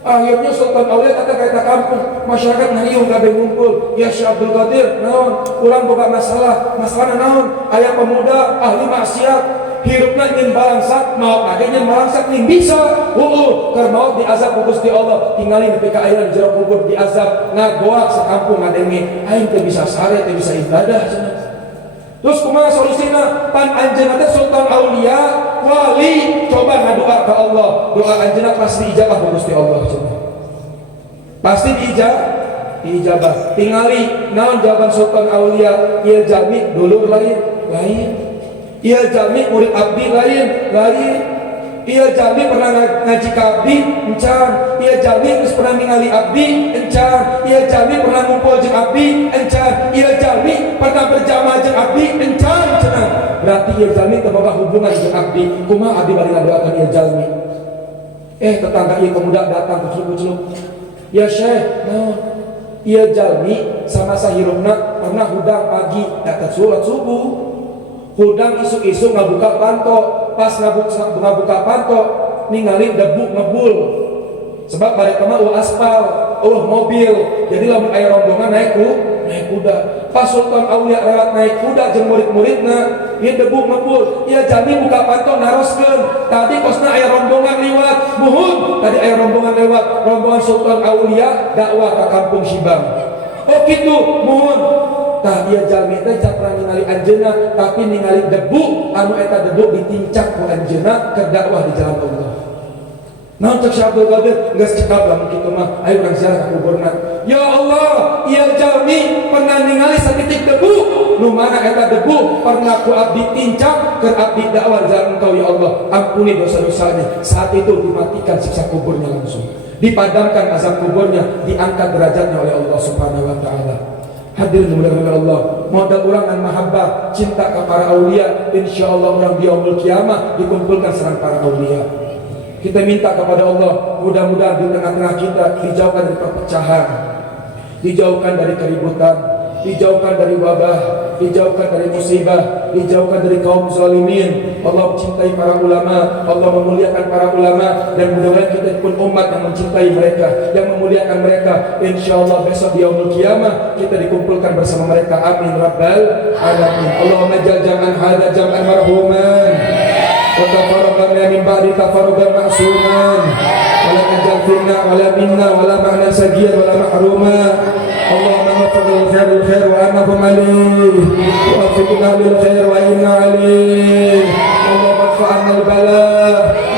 akhirnya Sultan Aulia kata kampung, masyarakat ngariung kabeh ngumpul. Ya Syekh Abdul Qadir, naon? Urang boga masalah naon? Aya pemuda ahli maksiat, hirupna nyeun balangsak, maot lagi nyeun balangsak ning bisa. Keur maot diazab ku Gusti Allah, tingali nepi ka ayeuna di jero kubur diazab, ngagoak sakampung ngadenge, aing teu bisa sare, teu bisa ibadah cenah. Terus kumaha solusina? Pan anjeunna teh Sultan Aulia wali coba ngadoa ke Allah, doa anjeunna pasti ijabah ku Gusti Allah. Pasti diijabah. Tingali naon jawaban sultan aulia, ieu jami dulur lain. Ieu jami murid abdi lain. Ieu jami pernah ngaji ka abdi encan. Ieu jami geus pernah ningali abdi encan. Ieu jami pernah ngumpul jeung abdi encan. Ieu jami pernah berjamaah jeung abdi encan cenah. Berarti ieu jami teu boga hubungan jeung abdi. Kumaha abdi bari ngadoakeun ieu jami? Tetangga ieu pemuda datang kuculuk-kuculuk. Ya Syekh, ieu jami sama sahirupna pernah hudang pagi datang salat subuh. Hudang isuk-isuk ngabuka panto, pas ngabuka panto ningali debu ngebul. Sebab bari mah aspal, mobil. Jadi lamun aya rombongan naik kuda. Pas Sultan Aulia lewat naik kuda jeung murid-muridna, ieu debu ngebul. Ieu jami buka panto naroskeun. Tadi kosna aya rombongan liwat. Muhun, tadi aya rombongan lewat. Rombongan Sultan Aulia dakwah ka kampung Sibang. Oh kitu, muhun. Tah ieu jalmi teh can pernah ningali anjeunna, tapi ningali debu anu eta debu ditincak ku anjeunna keur dakwah di jalan Allah. Naon cek Syekh Abdul Qadir geus cekap lamun kitu mah aya urang ziarah ka kuburna. Ya Allah, ieu jalmi pernah ningali satitik debu, nu mana eta debu pernah ku abdi tincak keur abdi dakwah di jalan Engkau ya Allah. Ampuni dosa-dosanya. Saat itu dimatikan siksa kuburnya langsung. Dipadamkan azab kuburnya, diangkat derajatnya oleh Allah Subhanahu wa taala. Hadirin mudah-mudahan Allah, modal urang dan mahabbah cinta ke para aulia, insyaallah urang di yaumul kiamah dikumpulkan sareng para aulia. Kita minta kepada Allah, mudah-mudahan di tengah-tengah kita dijauhkan dari perpecahan, dijauhkan dari keributan, dijauhkan dari wabah, dijauhkan dari musibah, dijauhkan dari kaum zalimin. Allah mencintai para ulama, Allah memuliakan para ulama, dan mudah-mudahan kita pun umat yang mencintai mereka, yang memuliakan mereka. Insyaallah besok di yaumul qiyamah kita dikumpulkan bersama mereka. Amin rabbal alamin. Allahumma jal jam'an hada jam'an marhuman wa tafarraqna min ba'di tafarruqan ma'suman wa la tajal finna wa la minna wa la ma'na sagiyan wa la mahruma. Allahumma waffaqna lil khair wa annakum alayhi wa wafiqna lil khair wa inna alayhi. Allahumma adfa'na al bala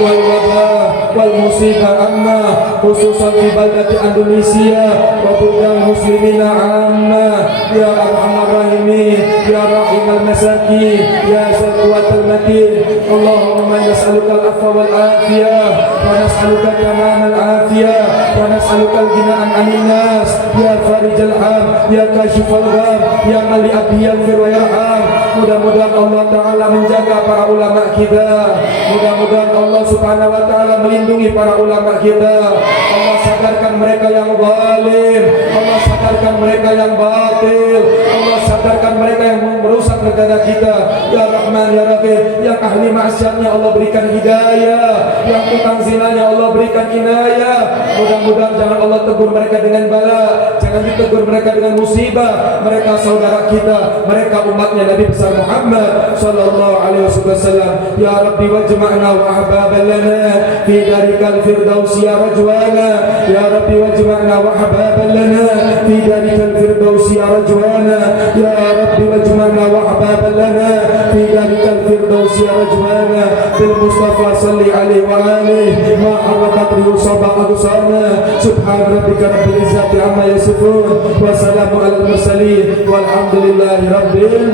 wal waba wal musibah amma khususan fi baldati Indonesia wa buldal muslimina amma ya arhamar rahimin ya rahimul masakin ya zal quwwatul matin. Allahumma nas'aluka al-afwa wal afiyah wa nas'aluka tamamal afiyah wa nas'aluka al-ghina'an 'anil nas ya farijal ham ya kashifal gham ya mali abiyal fir wa yarham. Mudah-mudahan Allah Ta'ala menjaga para ulama kita, mudah-mudahan Allah Subhanahu wa Ta'ala melindungi para ulama kita. Allah sadarkan mereka yang zalim, Allah sadarkan mereka yang batil, Allah sadarkan mereka yang merusak negara kita. Ya Rahman ya Rahim, yang ahli maksiatnya Allah berikan hidayah, yang tukang zinanya Allah berikan inayah. Mudah-mudahan jangan Allah tegur mereka dengan bala, jangan ditegur mereka dengan musibah. Mereka saudara kita, mereka umatnya Nabi besar Muhammad sallallahu alaihi wasallam. Ya Rabbi wajma'na wa ahbaban lana fi darikal firdausi ya rajwana. Ya Rabbi wajma'na wa ahbaban lana fi darikal firdausi ya rajwana. Ya Rabbi wajma'na wa ahbaban lana fi darikal firdausi ya rajwana. Bil Mustafa salli alaihi wa alihi ma harrakat riusaba adusana. Subhan rabbika rabbil izzati amma yasifun wa salamun alal mursalin walhamdulillahi rabbil.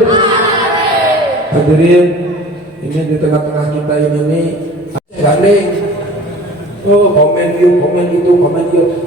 Hadirin, ini di tengah-tengah kita ini gandeng. Komen itu.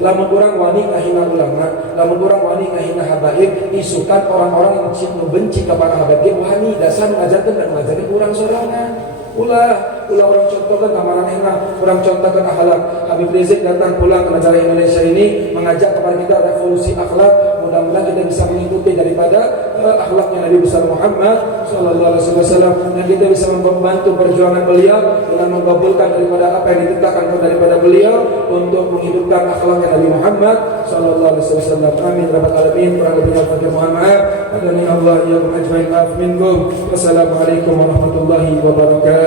Lamun urang wani ngahina ulama, lamun urang wani ngahina habaib, isukan orang-orang yang benci kepada habaib wani dasar ngajarkeun dan ngajarkeun urang sorangan. Ulah orang contohkan amaran enak, orang contohkan akhlak. Habib Rizik datang pulang ke negara Indonesia ini mengajak kepada kita revolusi akhlak. Mudah-mudahan kita bisa mengikuti daripada akhlaknya Nabi besar Muhammad sallallahu alaihi wasallam, dan kita bisa membantu perjuangan beliau dengan mengabulkan daripada apa yang ditetapkan daripada beliau untuk menghidupkan akhlaknya Nabi Muhammad sallallahu alaihi wasallam. Amin rabbal alamin. Kurang lebihnya fakir mohon maaf. Adani Allah ya ajmain af minkum. Wassalamualaikum warahmatullahi wabarakatuh.